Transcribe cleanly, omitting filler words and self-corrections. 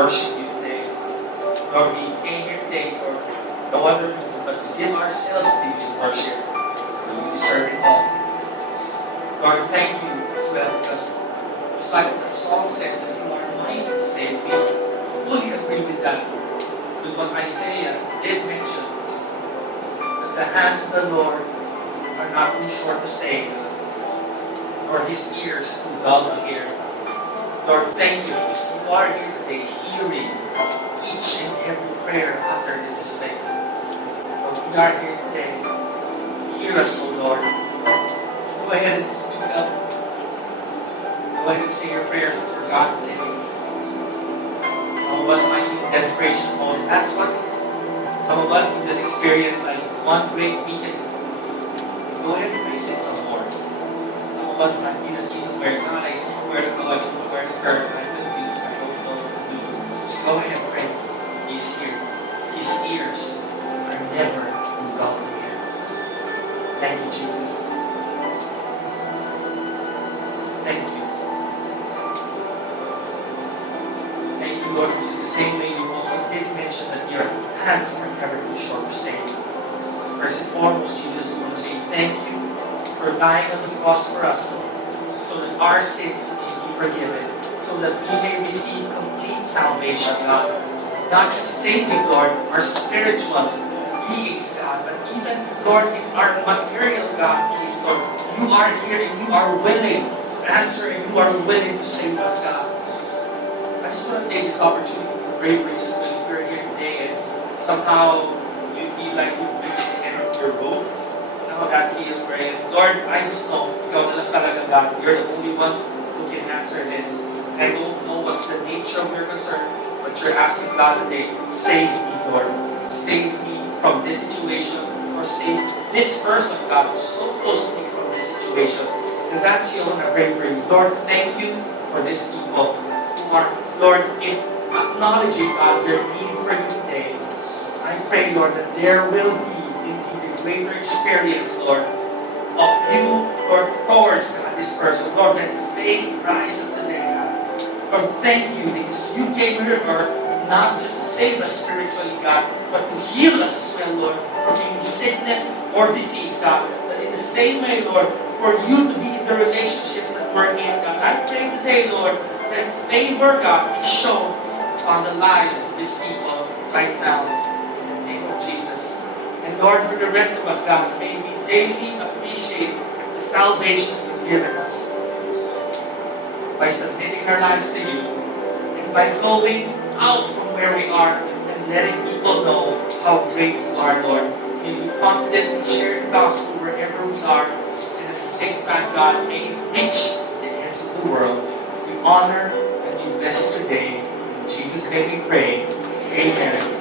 worship you today. Lord, we came here today for no other reason but to give ourselves to you in worship. You deserve it all. Lord, thank you as well, because despite what the song says that you are mighty to save me, I fully agree with that. With what Isaiah did mention, that the hands of the Lord are not too short to save, nor his ears too dull to hear. Lord, thank you, because you are here today hearing each and every prayer uttered in this place. Lord, we are here today. Hear us, O Lord. Go ahead and speak up. Go ahead and say your prayers for God today. Some of us might be in desperation mode. That's what some of us can just experience like one great weekend. Go ahead and praise Him some more. Some of us might be in a season where God, I don't know where to go, I don't know where to turn, I'm confused, I don't know what to do. Just go ahead and pray. He's here. His ears are never dull to hear. Thank you, Jesus. Thank you. Thank you, Lord, because the same way you also did mention that your hands are never too short to save. First and foremost, Jesus, we want to say thank you for dying on the cross for us, Lord, so that our sins may be forgiven, so that we may receive complete salvation, God. Not just saving, Lord, our spiritual beings, God, but even, Lord, in our material, God, beings, Lord, you are here and you are willing to answer and you are willing to save us, God. I just want to take this opportunity to pray for you, so that if you're here today and somehow you feel like you've reached the end of your rope, you know how that feels, right? Lord, I just know, ikaw na lang talaga, God. You're the only one who can answer this. I don't know what's the nature of your concern, but you're asking God today, save me, Lord. Save me from this situation, or save this person, God, who's so close to me from this situation. And that's you, I want to pray for you. Lord, thank you for these people who are, Lord, in acknowledging, God, their need for you today. I pray, Lord, that there will be indeed a greater experience, Lord, of you, Lord, towards, God, this person. Lord, let faith rise up today, God. Lord, thank you because you came here, Lord, not just to save us spiritually, God, but to heal us as well, Lord, from any sickness or disease, God. But in the same way, Lord, for you to be in the relationships that we're in, God. I pray today, Lord, that favor, God, be shown on the lives of these people right now. In the name of Jesus. And Lord, for the rest of us, God, may we daily appreciate the salvation you've given us by submitting our lives to you and by going out from where we are and letting people know how great you are, Lord. May we confidently share the gospel wherever we are, and at the same time, God, may it reach the ends of the world. We honor and we bless you today. In Jesus' name we pray. Amen.